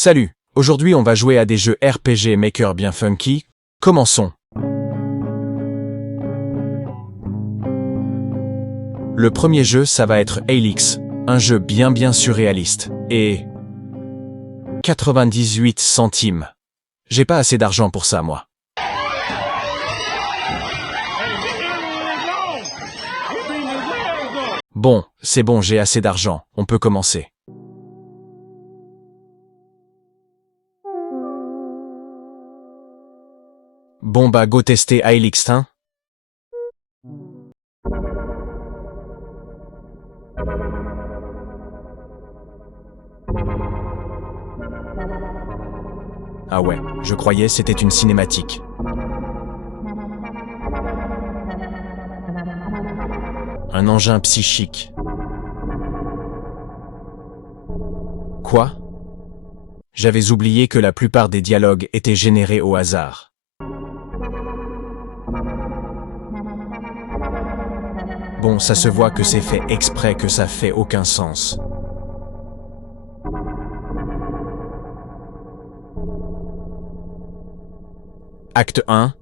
Salut, aujourd'hui on va jouer à des jeux RPG Maker bien funky. Commençons. Le premier jeu, ça va être Alyx, un jeu bien surréaliste. Et 98 centimes. J'ai pas assez d'argent pour ça, moi. Bon, c'est bon, j'ai assez d'argent, on peut commencer. Bon bah go tester Alyx, hein. Ah ouais, je croyais c'était une cinématique. Un engin psychique. Quoi? J'avais oublié que la plupart des dialogues étaient générés au hasard. Bon, ça se voit que c'est fait exprès, que ça fait aucun sens. Acte 1.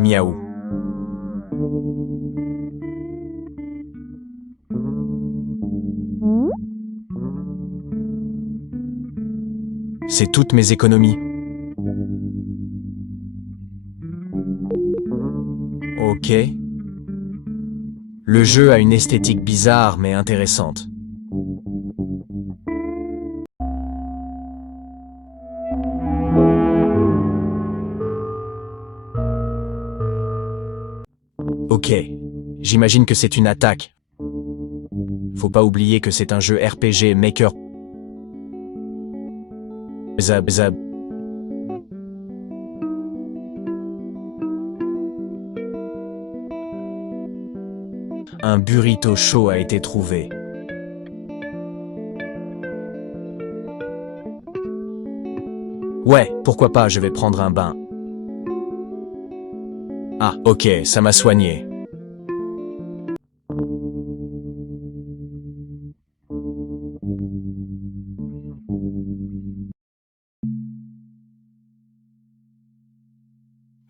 Miaou. C'est toutes mes économies. Ok. Le jeu a une esthétique bizarre mais intéressante. Ok. J'imagine que c'est une attaque. Faut pas oublier que c'est un jeu RPG Maker. Zab zab. Un burrito chaud a été trouvé. Ouais, pourquoi pas, je vais prendre un bain. Ah, ok, ça m'a soigné.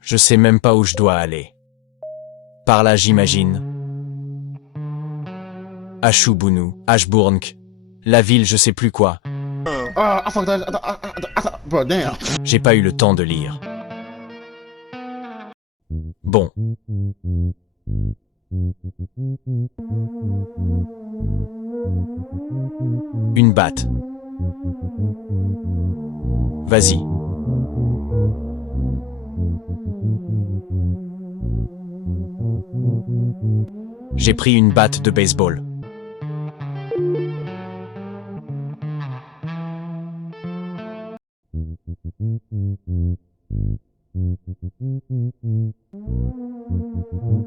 Je sais même pas où je dois aller. Par là, j'imagine. Ashubunu, Ashburn, la ville je sais plus quoi. Bro, damn. J'ai pas eu le temps de lire. Bon. Une batte. Vas-y. J'ai pris une batte de baseball.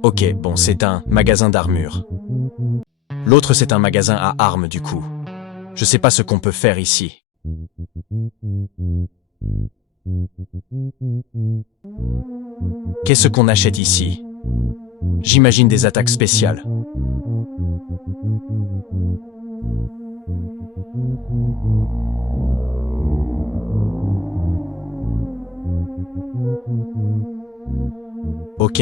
Ok, bon, c'est un magasin d'armure. L'autre, c'est un magasin à armes, du coup. Je sais pas ce qu'on peut faire ici. Qu'est-ce qu'on achète ici? J'imagine des attaques spéciales. Ok.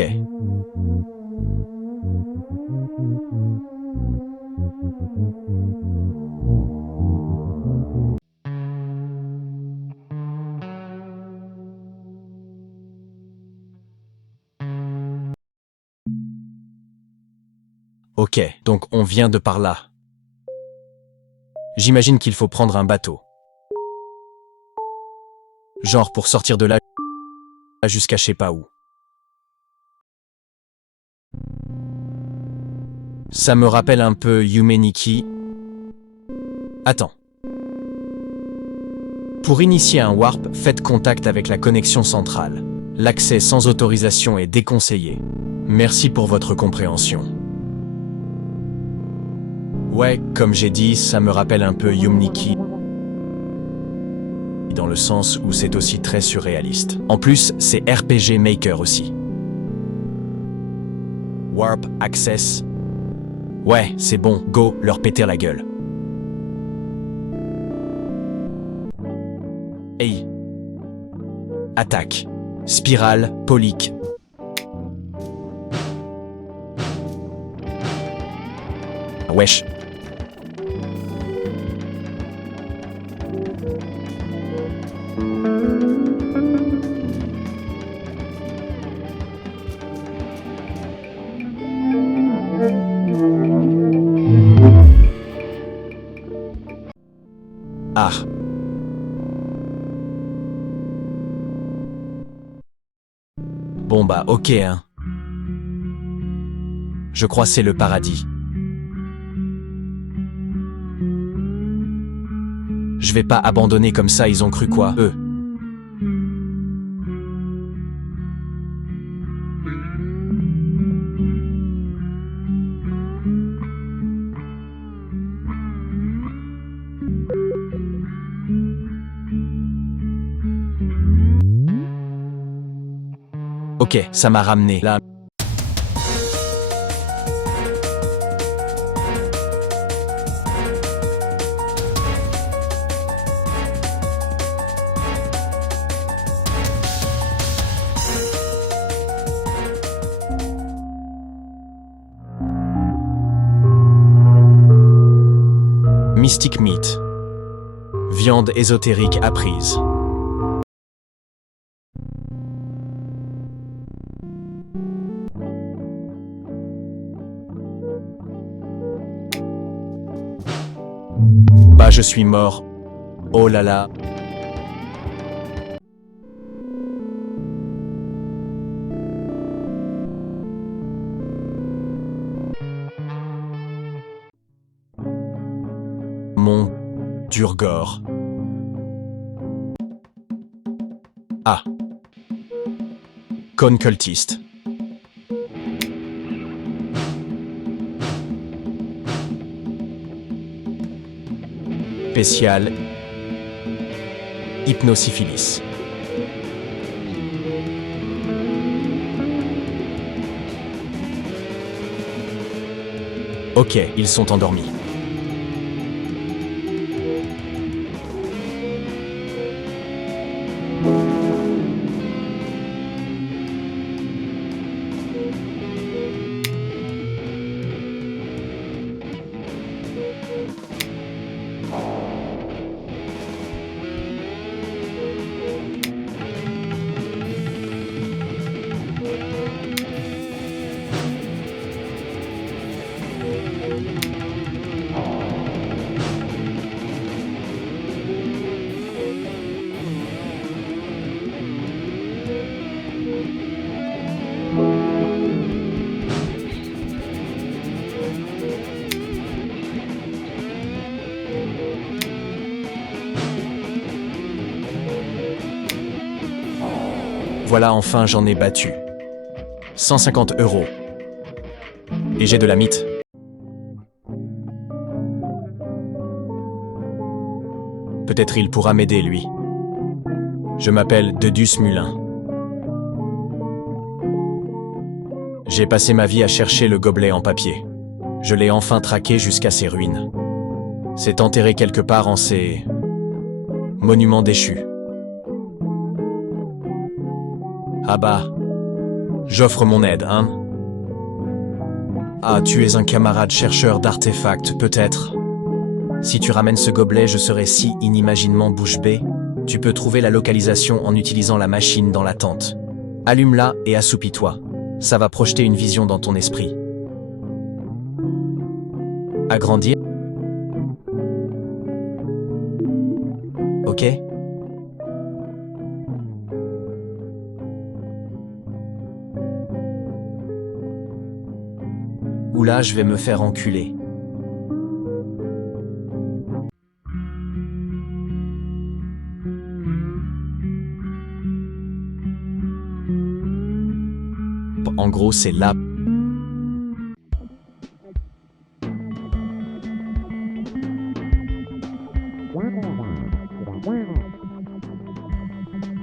Ok, donc on vient de par là. J'imagine qu'il faut prendre un bateau. Genre pour sortir de là jusqu'à je sais pas où. Ça me rappelle un peu Yumeniki. Attends. Pour initier un warp, faites contact avec la connexion centrale. L'accès sans autorisation est déconseillé. Merci pour votre compréhension. Ouais, comme j'ai dit, ça me rappelle un peu Yumeniki. Dans le sens où c'est aussi très surréaliste. En plus, c'est RPG Maker aussi. Warp Access. Ouais, c'est bon, go, leur péter la gueule. Hey. Attaque. Spirale, Polyque. Wesh. Ah. Bon bah ok hein. Je crois c'est le paradis. Je vais pas abandonner comme ça, ils ont cru quoi, eux? Ok, ça m'a ramené là. Mystic Meat. Viande ésotérique apprise. Bah je suis mort. Oh là là. Mon Durgor. Ah. Cône cultiste. Spécial. Hypnosyphilis. Ok, ils sont endormis. Voilà, enfin j'en ai battu. 150 €. Et j'ai de la mythe. Peut-être il pourra m'aider, lui. Je m'appelle Dedus Mulin. J'ai passé ma vie à chercher le gobelet en papier. Je l'ai enfin traqué jusqu'à ses ruines. C'est enterré quelque part en ces... monuments déchus. Ah bah, j'offre mon aide, hein? Ah, tu es un camarade chercheur d'artefacts, peut-être? Si tu ramènes ce gobelet, je serai si inimaginement bouche bée. Tu peux trouver la localisation en utilisant la machine dans la tente. Allume-la et assoupis-toi. Ça va projeter une vision dans ton esprit. Agrandir? Ok? Oula, je vais me faire enculer. En gros, c'est là.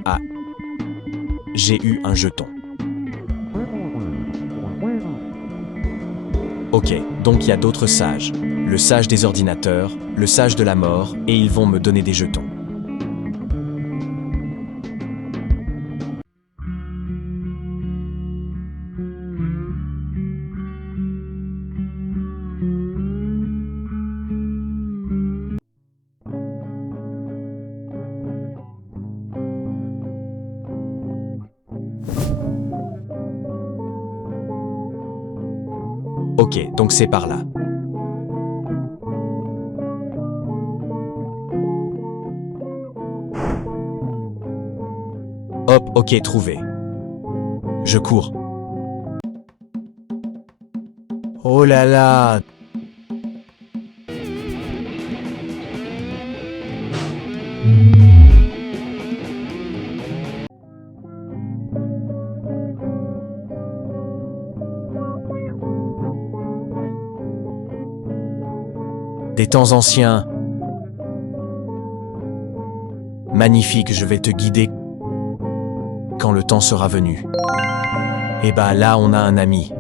Ah. J'ai eu un jeton. Ok, donc il y a d'autres sages. Le sage des ordinateurs, le sage de la mort, et ils vont me donner des jetons. Ok, donc c'est par là. Hop, ok, trouvé. Je cours. Oh là là! Des temps anciens. Magnifique, je vais te guider quand le temps sera venu. Et bah là, on a un ami.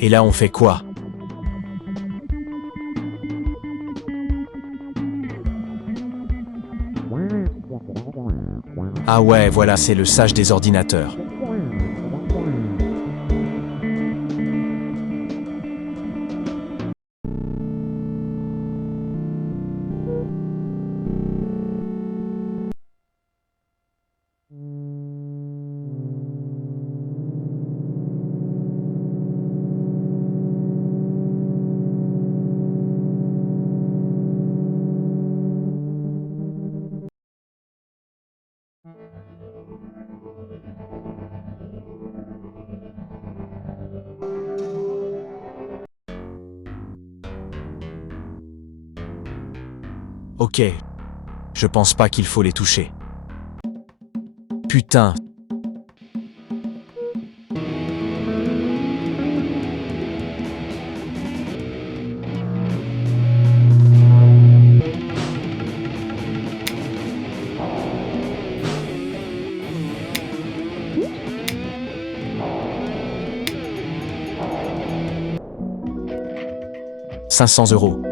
Et là, on fait quoi? Ah ouais, voilà, c'est le sage des ordinateurs. Ok. Je pense pas qu'il faut les toucher. Putain. €500.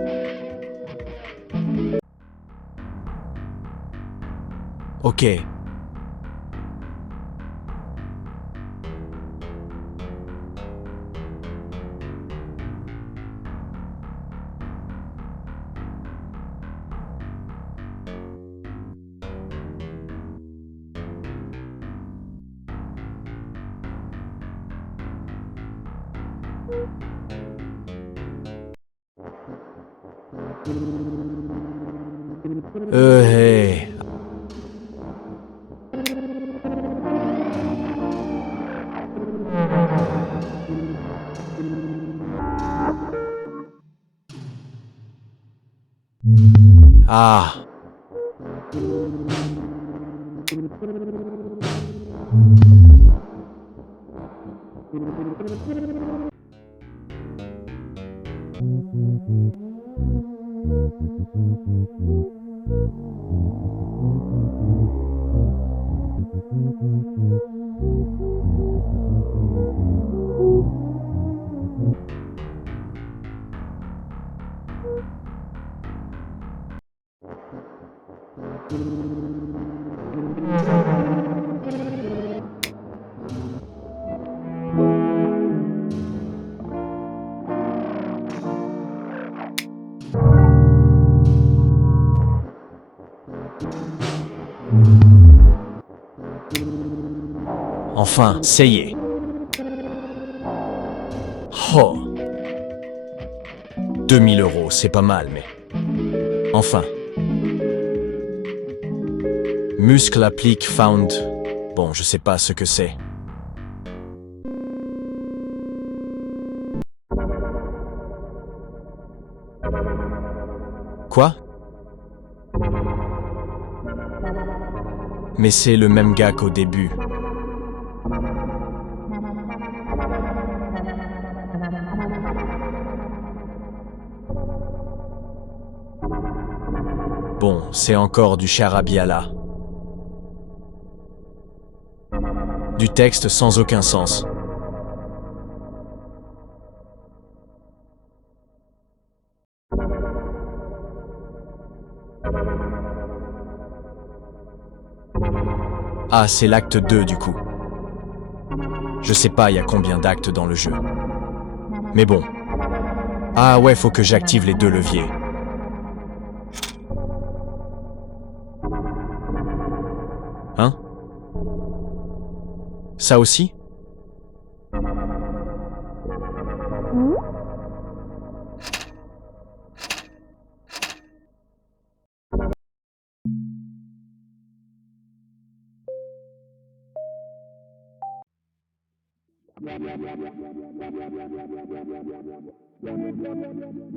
Ok. Hey. Ah. Enfin, ça y est. Oh. 2000 €, c'est pas mal, mais... Enfin. Muscle applique found. Bon, je sais pas ce que c'est. Quoi? Mais c'est le même gars qu'au début. Bon, c'est encore du charabia là. Du texte sans aucun sens. Ah, c'est l'acte 2 du coup. Je sais pas y a combien d'actes dans le jeu. Mais bon. Ah ouais, faut que j'active les deux leviers. Hein? Ça aussi?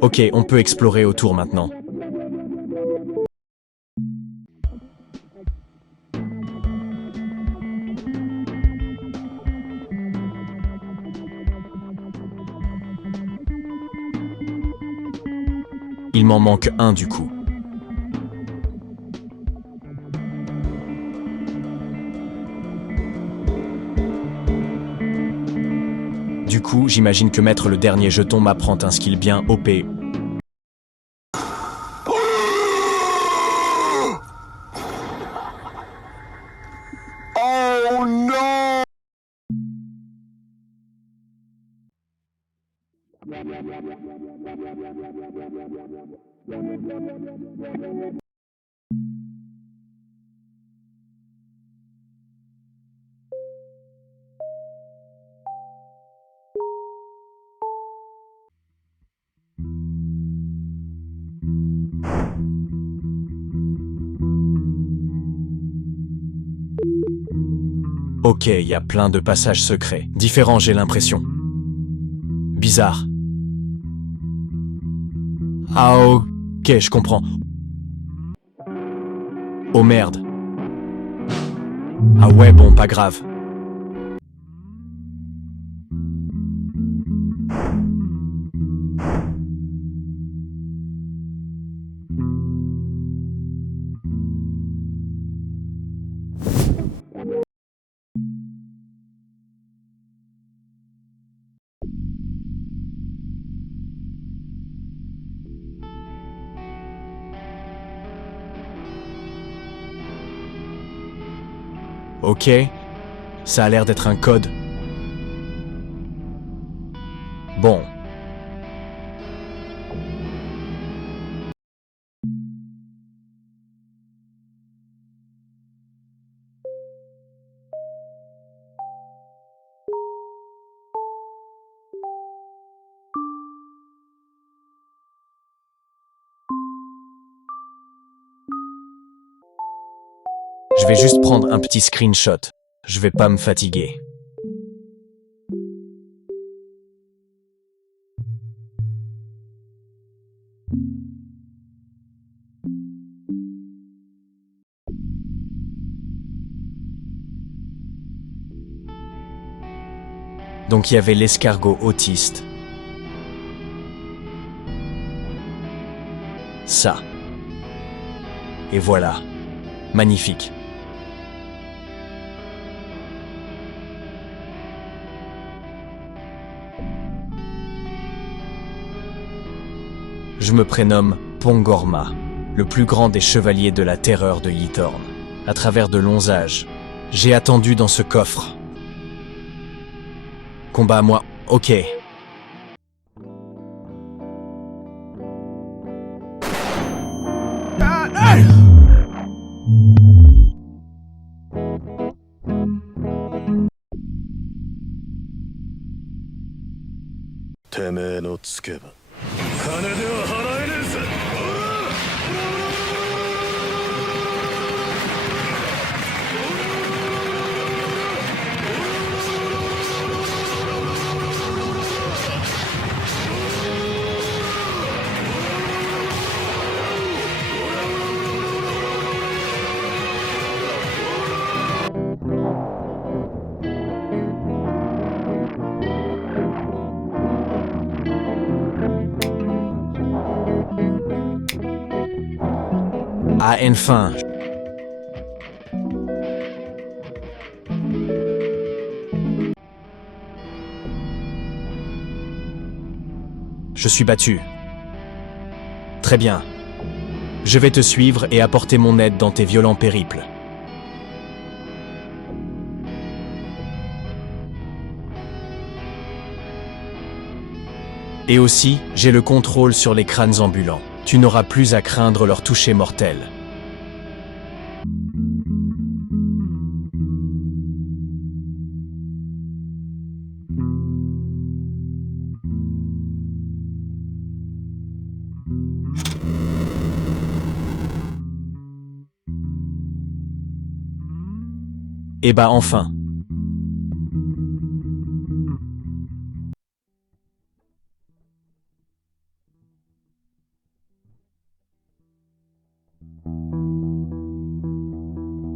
Ok, on peut explorer autour maintenant. Il m'en manque un du coup. Du coup, j'imagine que mettre le dernier jeton m'apprend un skill bien OP. Oh non! Ok, il y a plein de passages secrets. Différents, j'ai l'impression. Bizarre. Ah ok, je comprends. Oh merde. Ah ouais, bon, pas grave. Ok, ça a l'air d'être un code. Bon. Je vais juste prendre un petit screenshot. Je vais pas me fatiguer. Donc il y avait l'escargot autiste. Ça. Et voilà. Magnifique. Je me prénomme Pongorma, le plus grand des chevaliers de la terreur de Ythorn. À travers de longs âges, j'ai attendu dans ce coffre. Combat à moi, ok. enfin. Je suis battu. Très bien. Je vais te suivre et apporter mon aide dans tes violents périples. Et aussi, j'ai le contrôle sur les crânes ambulants. Tu n'auras plus à craindre leur toucher mortel. Et bah enfin.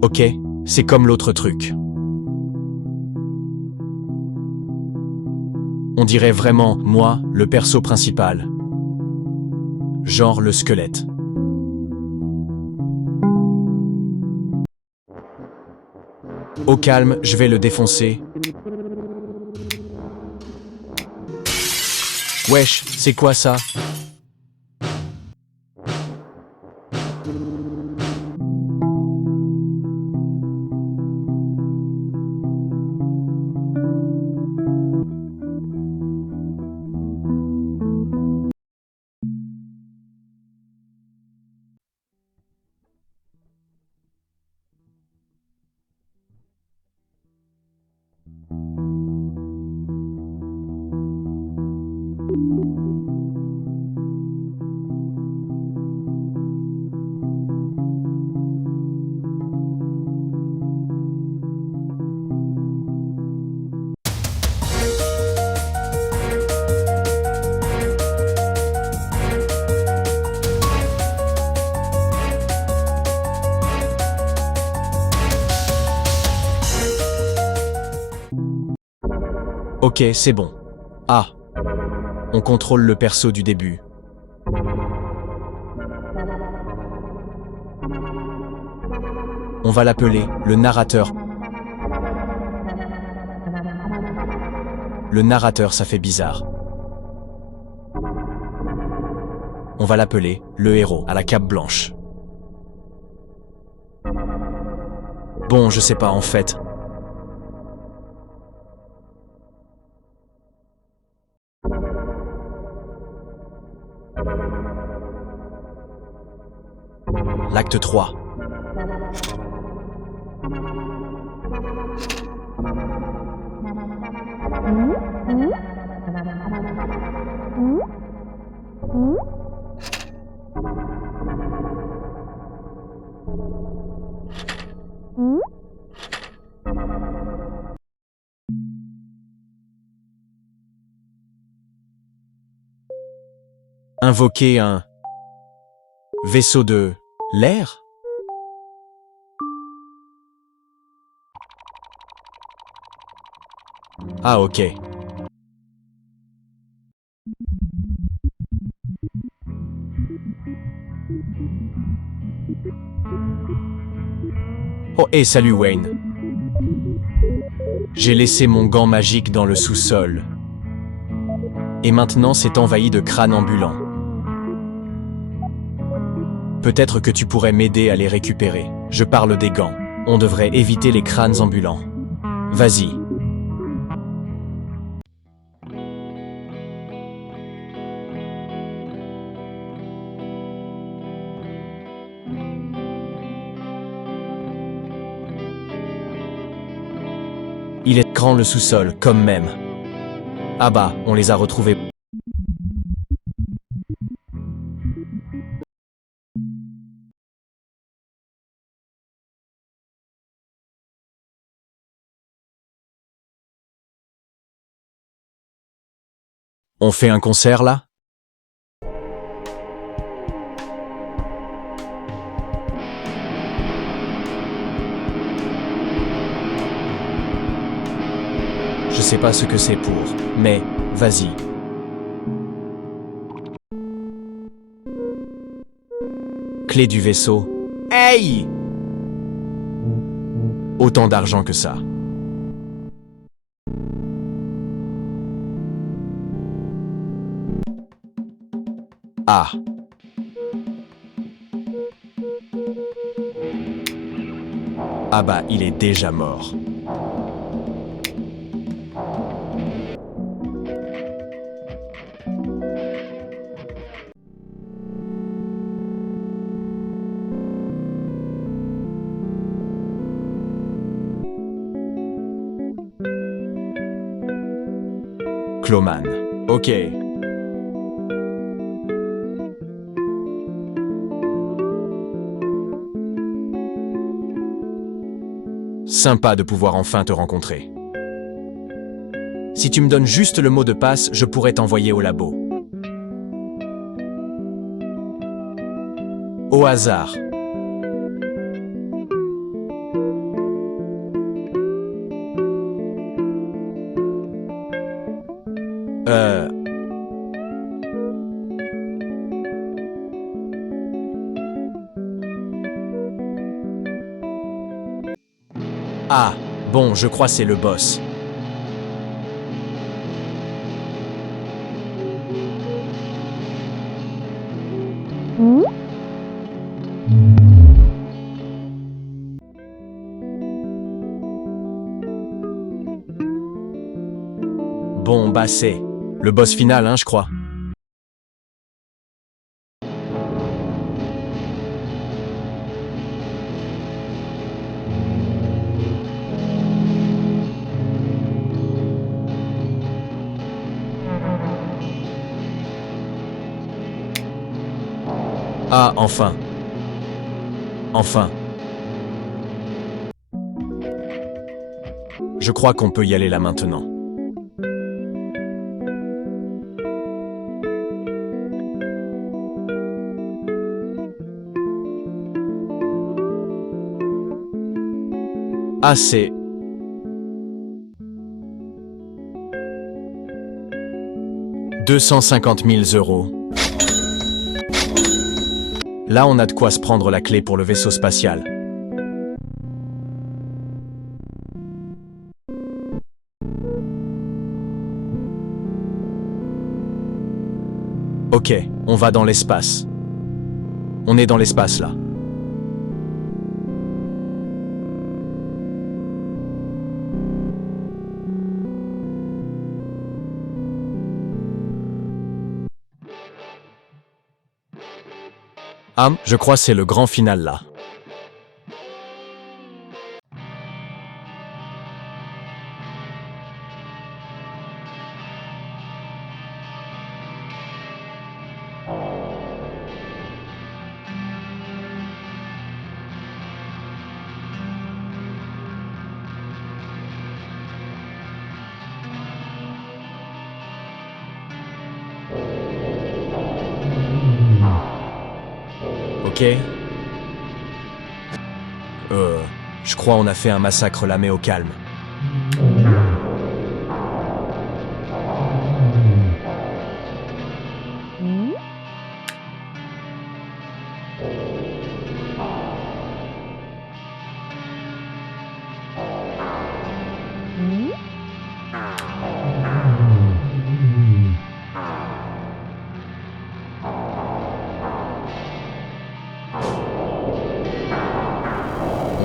Ok, c'est comme l'autre truc. On dirait vraiment, moi, le perso principal. Genre le squelette. Au calme, je vais le défoncer. Wesh, c'est quoi ça? Ok, c'est bon. Ah. On contrôle le perso du début. On va l'appeler le narrateur. Le narrateur, ça fait bizarre. On va l'appeler le héros à la cape blanche. Bon, je sais pas en fait. L'acte 3. Invoquer un vaisseau de l'air? Ah ok. Oh et salut Wayne. J'ai laissé mon gant magique dans le sous-sol. Et maintenant c'est envahi de crânes ambulants. Peut-être que tu pourrais m'aider à les récupérer. Je parle des gants. On devrait éviter les crânes ambulants. Vas-y. Il est grand le sous-sol, comme même. Ah bah, on les a retrouvés. On fait un concert là? Je sais pas ce que c'est pour, mais vas-y. Clé du vaisseau. Hey! Autant d'argent que ça. Ah. Ah bah, il est déjà mort. Cloman. Ok. Sympa de pouvoir enfin te rencontrer. Si tu me donnes juste le mot de passe, je pourrais t'envoyer au labo. Au hasard. Ah, bon, je crois c'est le boss. Bon, bah c'est le boss final, hein, je crois. Ah, enfin. Enfin. Je crois qu'on peut y aller là maintenant. Ah, c'est... €250 000. Là, on a de quoi se prendre la clé pour le vaisseau spatial. Ok, on va dans l'espace. On est dans l'espace, là. Ah, je crois c'est le grand final, là. Ok. Je crois on a fait un massacre là, mais au calme.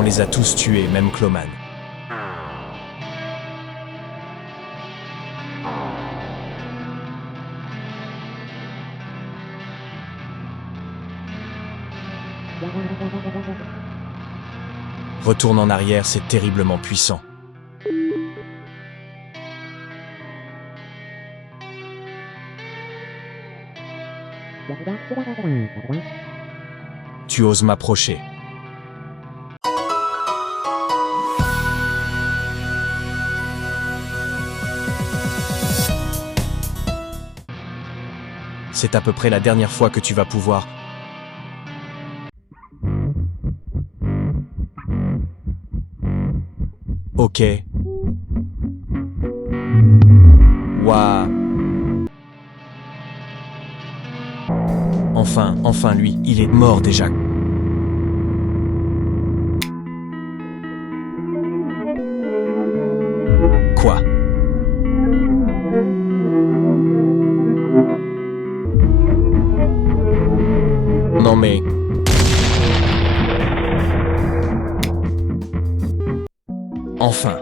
On les a tous tués, même Cloman. Retourne en arrière, c'est terriblement puissant. Tu oses m'approcher. C'est à peu près la dernière fois que tu vas pouvoir... Ok. Waouh. Enfin lui, il est mort déjà. Enfin.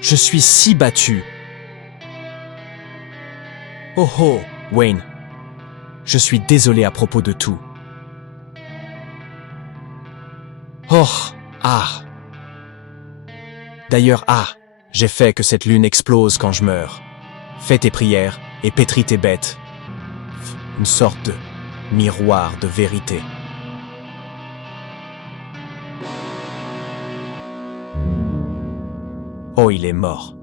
Je suis si battu. Oh oh, Wayne. Je suis désolé à propos de tout. Oh, ah. D'ailleurs, j'ai fait que cette lune explose quand je meurs. Fais tes prières et pétris tes bêtes. Une sorte de miroir de vérité. Oh, il est mort.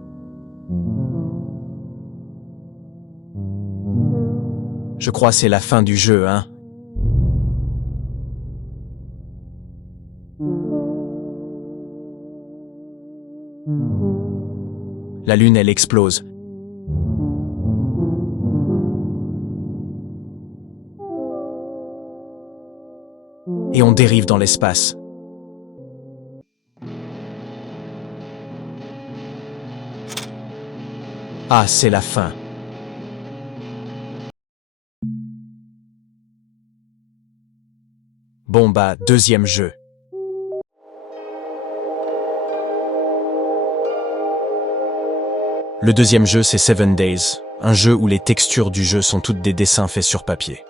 Je crois que c'est la fin du jeu, hein? La lune, elle explose. Et on dérive dans l'espace. Ah, c'est la fin. Bon bah, deuxième jeu. Le deuxième jeu, c'est 7 Days, un jeu où les textures du jeu sont toutes des dessins faits sur papier.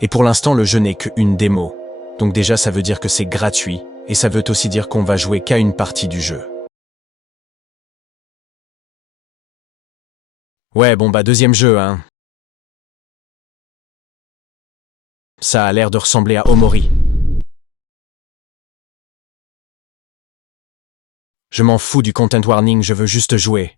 Et pour l'instant, le jeu n'est qu'une démo. Donc déjà, ça veut dire que c'est gratuit, et ça veut aussi dire qu'on va jouer qu'à une partie du jeu. Ouais, bon bah, deuxième jeu, hein. Ça a l'air de ressembler à Omori. Je m'en fous du content warning, je veux juste jouer.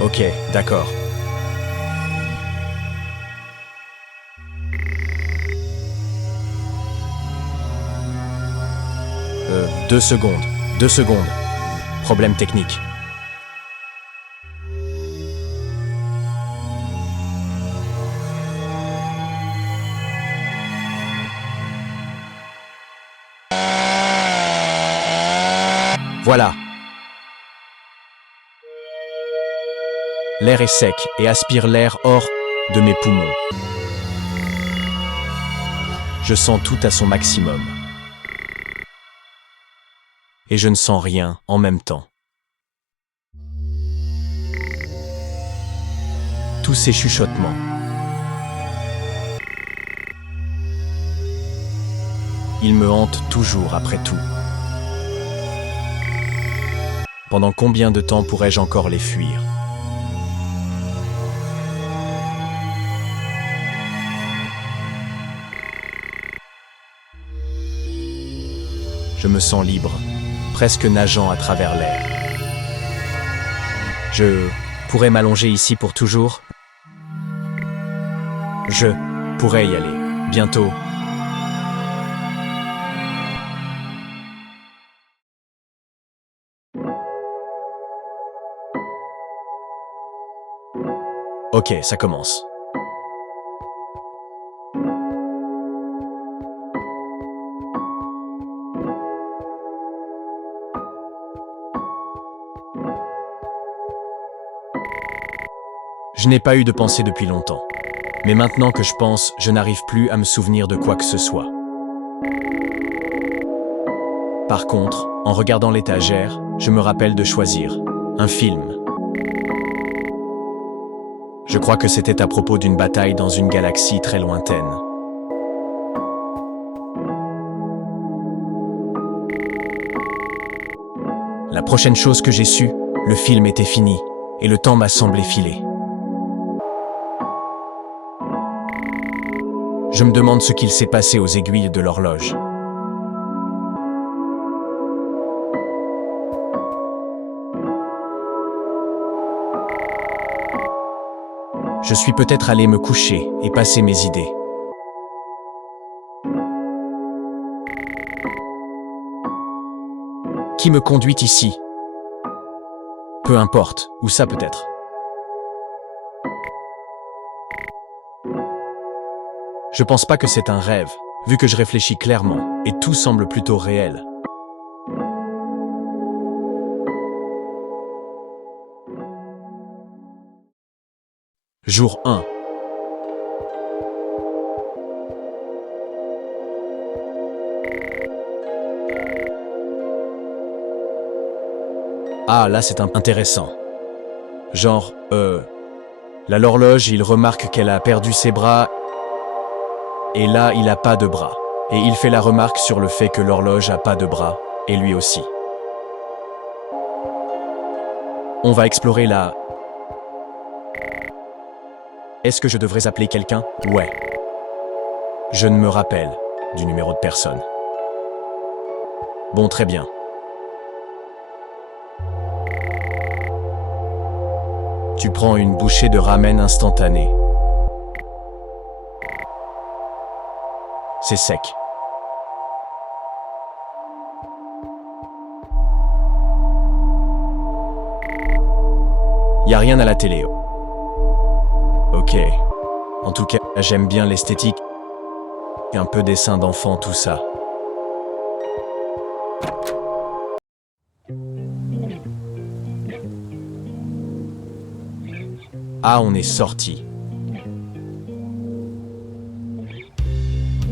Ok, d'accord. 2 secondes. 2 secondes. Problème technique. Voilà. L'air est sec et aspire l'air hors de mes poumons. Je sens tout à son maximum. Et je ne sens rien en même temps. Tous ces chuchotements. Ils me hantent toujours après tout. Pendant combien de temps pourrais-je encore les fuir ? Je me sens libre, presque nageant à travers l'air. Je pourrais m'allonger ici pour toujours. Je pourrais y aller, bientôt. Ok, ça commence. Je n'ai pas eu de pensée depuis longtemps. Mais maintenant que je pense, je n'arrive plus à me souvenir de quoi que ce soit. Par contre, en regardant l'étagère, je me rappelle de choisir un film. Je crois que c'était à propos d'une bataille dans une galaxie très lointaine. La prochaine chose que j'ai su, le film était fini, et le temps m'a semblé filer. Je me demande ce qu'il s'est passé aux aiguilles de l'horloge. Je suis peut-être allé me coucher et passer mes idées. Qui me conduit ici? Peu importe, où ça peut être. Je pense pas que c'est un rêve, vu que je réfléchis clairement, et tout semble plutôt réel. Jour 1. Ah, là c'est intéressant. Genre, l'horloge, il remarque qu'elle a perdu ses bras, et là, il a pas de bras. Et il fait la remarque sur le fait que l'horloge a pas de bras, et lui aussi. On va explorer la... Est-ce que je devrais appeler quelqu'un? Ouais. Je ne me rappelle du numéro de personne. Bon, très bien. Tu prends une bouchée de ramen instantané. C'est sec. Y a rien à la télé. Ok. En tout cas, j'aime bien l'esthétique. Un peu dessin d'enfant, tout ça. Ah, on est sorti.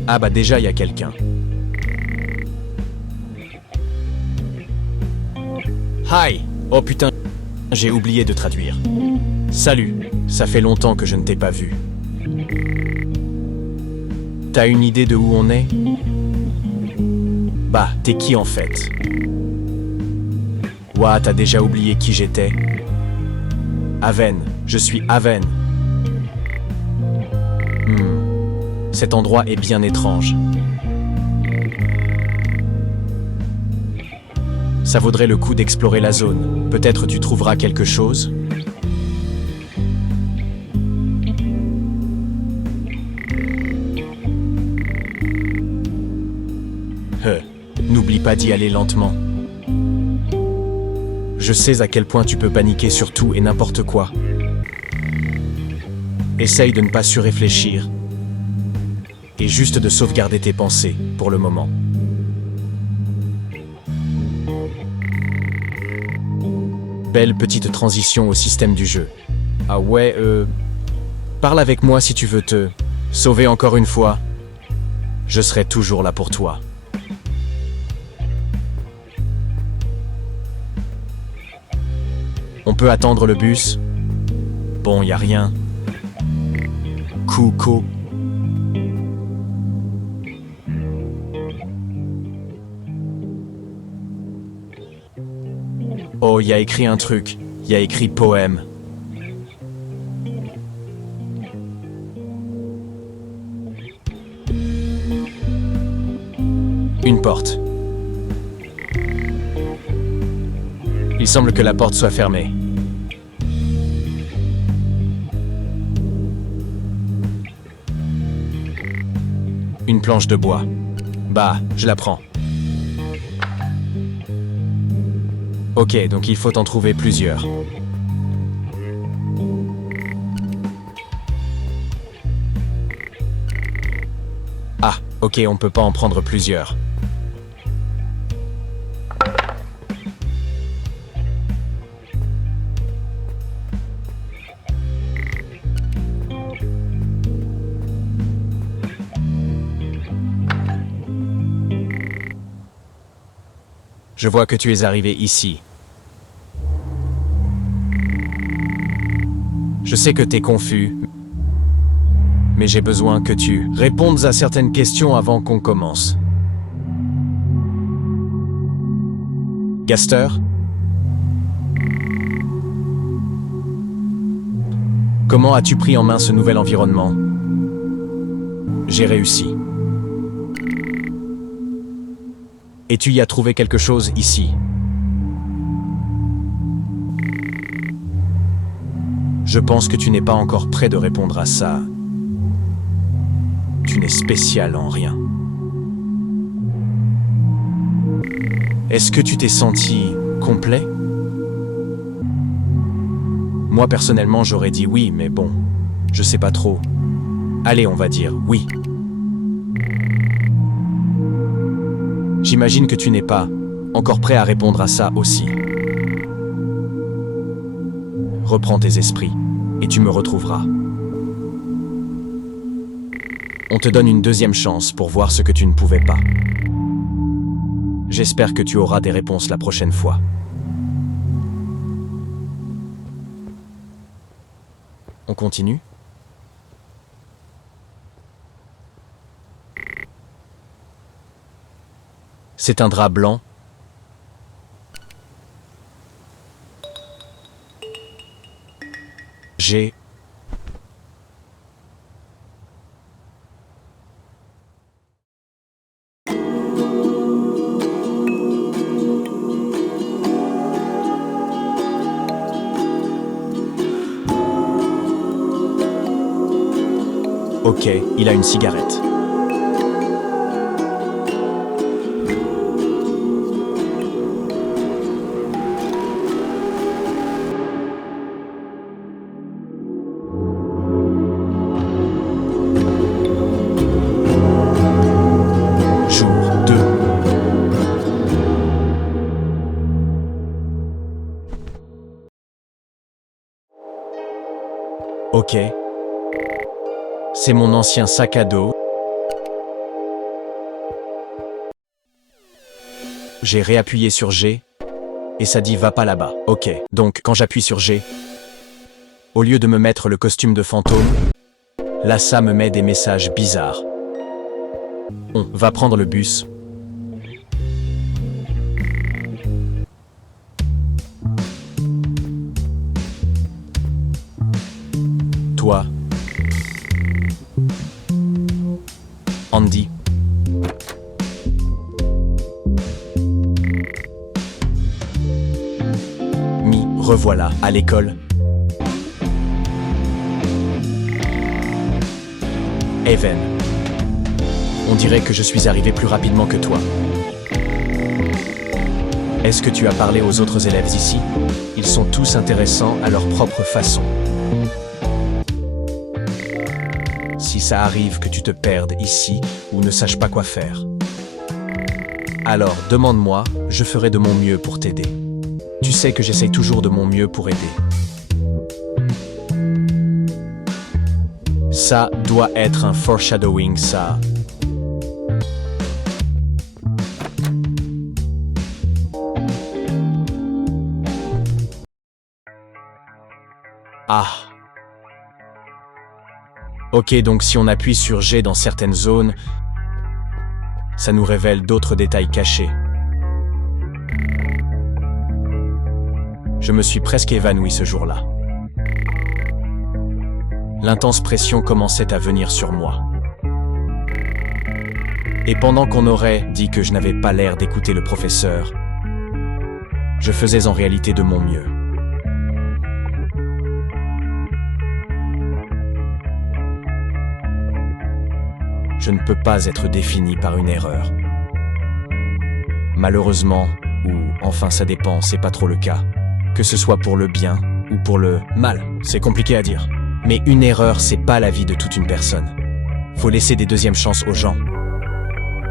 Ah bah déjà, y a quelqu'un. Hi! Oh putain, j'ai oublié de traduire. Salut, ça fait longtemps que je ne t'ai pas vu. T'as une idée de où on est? Bah, t'es qui en fait? Ouah, t'as déjà oublié qui j'étais? Aven, je suis Aven. Cet endroit est bien étrange. Ça vaudrait le coup d'explorer la zone. Peut-être tu trouveras quelque chose? N'oublie pas d'y aller lentement. Je sais à quel point tu peux paniquer sur tout et n'importe quoi. Essaye de ne pas surréfléchir et juste de sauvegarder tes pensées pour le moment. Belle petite transition au système du jeu. Ah ouais, parle avec moi si tu veux te sauver encore une fois. Je serai toujours là pour toi. On peut attendre le bus? Bon, y a rien. Coucou. Oh, y a écrit un truc. Y a écrit poème. Une porte. Il semble que la porte soit fermée. Une planche de bois. Bah, je la prends. Ok, donc il faut en trouver plusieurs. Ah, ok, on peut pas en prendre plusieurs. Je vois que tu es arrivé ici. Je sais que t'es confus, mais j'ai besoin que tu répondes à certaines questions avant qu'on commence. Gaster? Comment as-tu pris en main ce nouvel environnement? J'ai réussi. Et tu y as trouvé quelque chose ici? Je pense que tu n'es pas encore prêt de répondre à ça. Tu n'es spécial en rien. Est-ce que tu t'es senti complet? Moi personnellement j'aurais dit oui, mais bon, je sais pas trop. Allez, on va dire oui. J'imagine que tu n'es pas encore prêt à répondre à ça aussi. Reprends tes esprits et tu me retrouveras. On te donne une deuxième chance pour voir ce que tu ne pouvais pas. J'espère que tu auras des réponses la prochaine fois. On continue ? C'est un drap blanc. J'ai... Ok, il a une cigarette. Jour 2. Ok. C'est mon ancien sac à dos. J'ai réappuyé sur G et ça dit va pas là-bas. Ok, donc quand j'appuie sur G, au lieu de me mettre le costume de fantôme, là ça me met des messages bizarres. On va prendre le bus. Toi, Andy. Revoilà, à l'école. Evan. On dirait que je suis arrivé plus rapidement que toi. Est-ce que tu as parlé aux autres élèves ici? Ils sont tous intéressants à leur propre façon. Si ça arrive que tu te perdes ici ou ne saches pas quoi faire, alors demande-moi, je ferai de mon mieux pour t'aider. Tu sais que j'essaye toujours de mon mieux pour aider. Ça doit être un foreshadowing, ça. Ah. Ok, donc si on appuie sur G dans certaines zones, ça nous révèle d'autres détails cachés. Je me suis presque évanoui ce jour-là. L'intense pression commençait à venir sur moi. Et pendant qu'on aurait dit que je n'avais pas l'air d'écouter le professeur, je faisais en réalité de mon mieux. Je ne peux pas être défini par une erreur. Malheureusement, ou enfin ça dépend, c'est pas trop le cas. Que ce soit pour le bien ou pour le mal, c'est compliqué à dire. Mais une erreur, c'est pas la vie de toute une personne. Faut laisser des deuxièmes chances aux gens.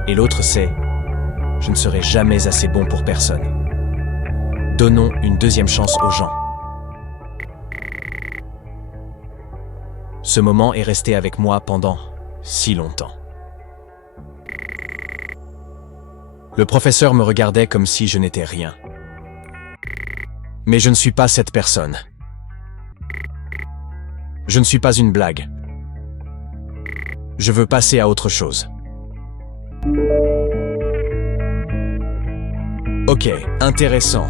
Et l'autre, c'est je ne serai jamais assez bon pour personne. Donnons une deuxième chance aux gens. Ce moment est resté avec moi pendant si longtemps. Le professeur me regardait comme si je n'étais rien. Mais je ne suis pas cette personne. Je ne suis pas une blague. Je veux passer à autre chose. Ok, intéressant.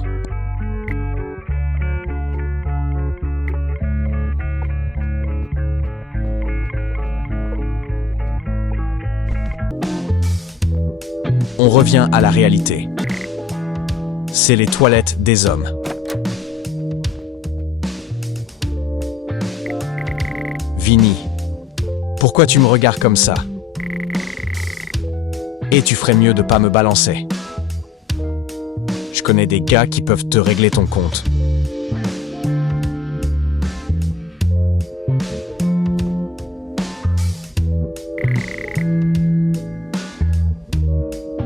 On revient à la réalité. C'est les toilettes des hommes. Vinny, pourquoi tu me regardes comme ça? Et tu ferais mieux de pas me balancer. Je connais des gars qui peuvent te régler ton compte.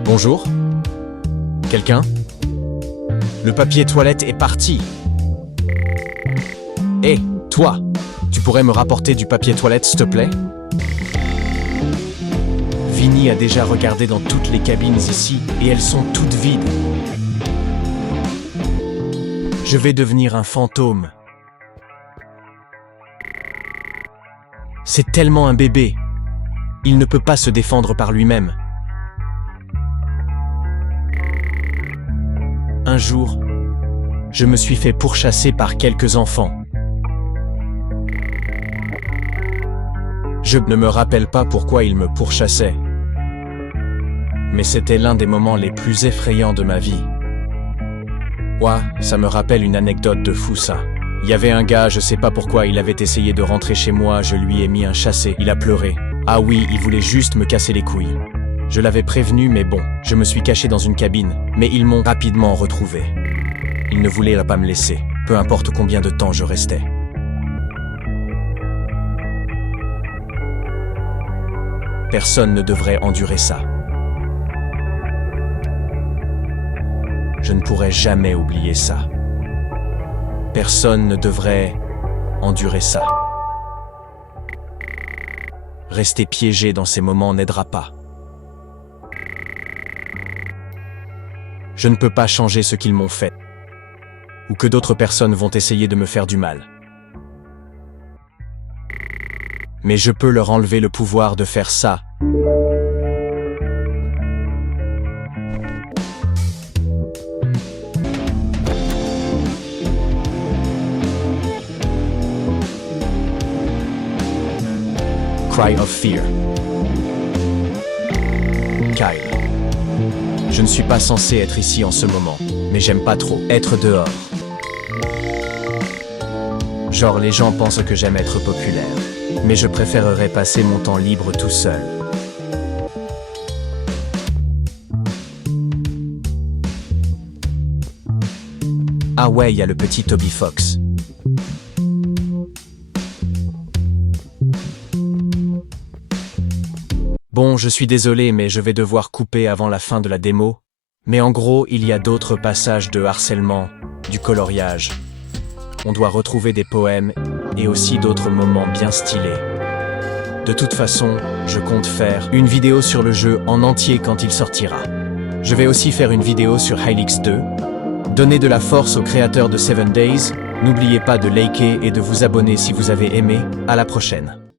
Bonjour, Quelqu'un? Le papier toilette est parti. Hé, toi, tu pourrais me rapporter du papier toilette, s'il te plaît? Vinny a déjà regardé dans toutes les cabines ici et elles sont toutes vides. Je vais devenir un fantôme. C'est tellement un bébé. Il ne peut pas se défendre par lui-même. Un jour, je me suis fait pourchasser par quelques enfants. Je ne me rappelle pas pourquoi ils me pourchassaient. Mais c'était l'un des moments les plus effrayants de ma vie. Ouah, ça me rappelle une anecdote de fou ça. Il y avait un gars, je sais pas pourquoi, il avait essayé de rentrer chez moi, je lui ai mis un chassé, il a pleuré. Ah oui, il voulait juste me casser les couilles. Je l'avais prévenu, mais bon, je me suis caché dans une cabine, mais ils m'ont rapidement retrouvé. Ils ne voulaient pas me laisser, peu importe combien de temps je restais. Personne ne devrait endurer ça. Je ne pourrai jamais oublier ça. Personne ne devrait endurer ça. Rester piégé dans ces moments n'aidera pas. Je ne peux pas changer ce qu'ils m'ont fait, ou que d'autres personnes vont essayer de me faire du mal. Mais je peux leur enlever le pouvoir de faire ça. Cry of Fear. Kyle. Je ne suis pas censé être ici en ce moment, mais j'aime pas trop être dehors. Genre les gens pensent que j'aime être populaire, mais je préférerais passer mon temps libre tout seul. Ah ouais, il y a le petit Toby Fox. Bon, je suis désolé, mais je vais devoir couper avant la fin de la démo. Mais en gros, il y a d'autres passages de harcèlement, du coloriage. On doit retrouver des poèmes et aussi d'autres moments bien stylés. De toute façon, je compte faire une vidéo sur le jeu en entier quand il sortira. Je vais aussi faire une vidéo sur Hylix 2. Donnez de la force aux créateurs de 7 Days. N'oubliez pas de liker et de vous abonner si vous avez aimé. À la prochaine.